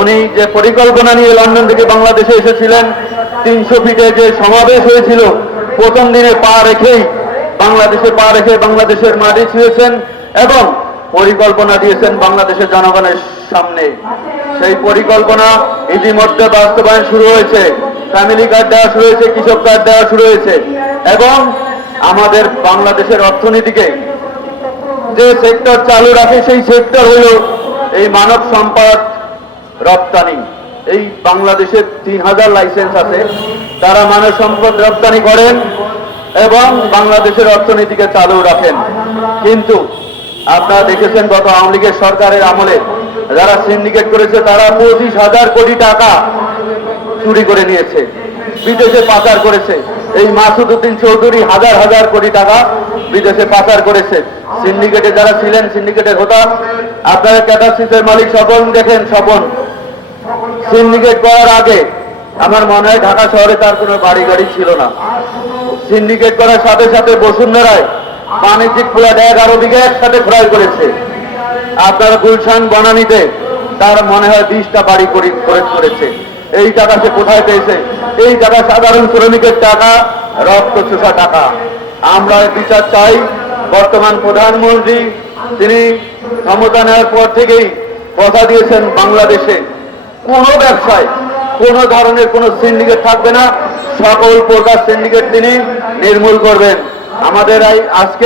উনি যে পরিকল্পনা নিয়ে লন্ডন থেকে বাংলাদেশে এসেছিলেন, 300 ফিটে যে সমাবেশ হয়েছিল, প্রথম দিনে বাংলাদেশের মাটি ছুঁয়েছেন এবং পরিকল্পনা দিয়েছেন বাংলাদেশের জনগণের সামনে। সেই পরিকল্পনা ইতিমধ্যে বাস্তবায়ন শুরু হয়েছে, ফ্যামিলি কার্ড দেওয়া শুরু হয়েছে, কৃষক কার্ড দেওয়া শুরু হয়েছে এবং আমাদের বাংলাদেশের অর্থনীতিকে যে সেক্টর চালু রাখে সেই সেক্টর হলো এই মানব সম্পদ রপ্তানি। এই বাংলাদেশের 3000 লাইসেন্স আছে, তারা মানব সম্পদ রপ্তানি করেন এবং বাংলাদেশের অর্থনীতিকে চালু রাখেন। কিন্তু আপনারা দেখেছেন গত আওয়ামী লীগের সরকারের আমলে যারা সিন্ডিকেট করেছে তারা 25,000 কোটি টাকা চুরি করে নিয়েছে, বিদেশে পাচার করেছে। এই মাসুদ উদ্দিন চৌধুরী হাজার হাজার কোটি টাকা বিদেশে পাচার করেছে। সিন্ডিকেটে যারা ছিলেন, সিন্ডিকেটের হোতা, আপনারা ক্যাটাসিসের মালিক স্বপন দেখেন, স্বপন সিন্ডিকেট করার আগে আমার মনে হয় ঢাকা শহরে তার কোনো বাড়ি গাড়ি ছিল না। সিন্ডিকেট করার সাথে সাথে বসুন্ধরায় বাণিজ্যিক ফ্ল্যাট 11 বিঘা একসাথে ক্রয় করেছে। আপনার গুলশান বনানীতে তার মনে হয় 20টা বাড়ি করেছে। এই টাকা সে কোথায় পেয়েছে? এই টাকা সাধারণ শ্রমিকের টাকা, রক্ত চোষা টাকা। আমরা বিচার চাই। বর্তমান প্রধানমন্ত্রী তিনি ক্ষমতা নেওয়ার পর থেকেই কথা দিয়েছেন বাংলাদেশে কোনো ব্যবসায় কোনো ধরনের কোনো সিন্ডিকেট থাকবে না, সকল প্রকার সিন্ডিকেট তিনি নির্মূল করবেন। আমাদের আজকে